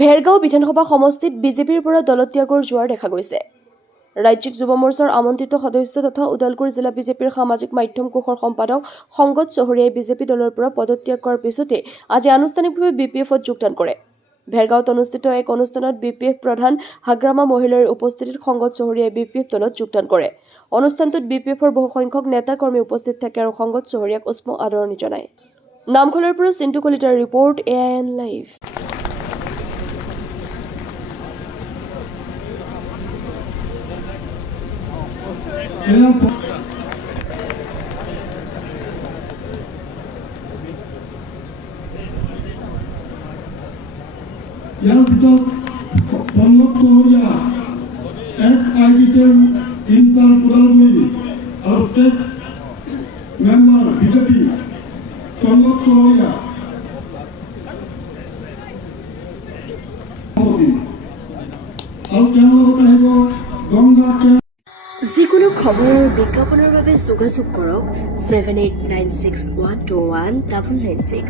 ভেৰগাঁও বিধানসভা সমষ্টিত বিজেপিৰ পৰা দলত্যাগৰ জোৱাৰ দেখা গৈছে। ৰাজ্যিক যুৱ মৰ্চাৰ আমন্ত্ৰিত সদস্য তথা ওদালগুৰি জিলা বিজেপিৰ সামাজিক মাধ্যম কোষৰ সম্পাদক সংগত চহৰীয়াই বিজেপি দলৰ পৰা পদত্যাগ কৰাৰ পিছতে আজি আনুষ্ঠানিকভাৱে BPF-ত যোগদান কৰে। ভেৰগাঁৱত অনুষ্ঠিত এক অনুষ্ঠানত BPF প্ৰধান হাগ্ৰামা মহিলাৰ উপস্থিতিত সংগত চহৰীয়াই BPF দলত যোগদান কৰে। অনুষ্ঠানটোত BPF-ৰ বহুসংখ্যক নেতা কৰ্মী উপস্থিত থাকে আৰু সংগত চহৰীয়াক উষ্ম আদৰণি জনায়। নামখলৰ পৰা চিন্তু কলিতাৰ ৰিপৰ্ট AIN লাইভ। ইয়াৰ ভিতৰত সংগত চহৰীয়া এক আইডিটেল ইণ্টাৰ ওদালগুৰি আৰু ষ্টেট মেম্বাৰ বিজেপি সংগত চহৰীয়া আৰু তেওঁৰ লগত আহিব গংগা। যিকোনো খবৰ আৰু বিজ্ঞাপনৰ বাবে যোগাযোগ কৰক 7896121996।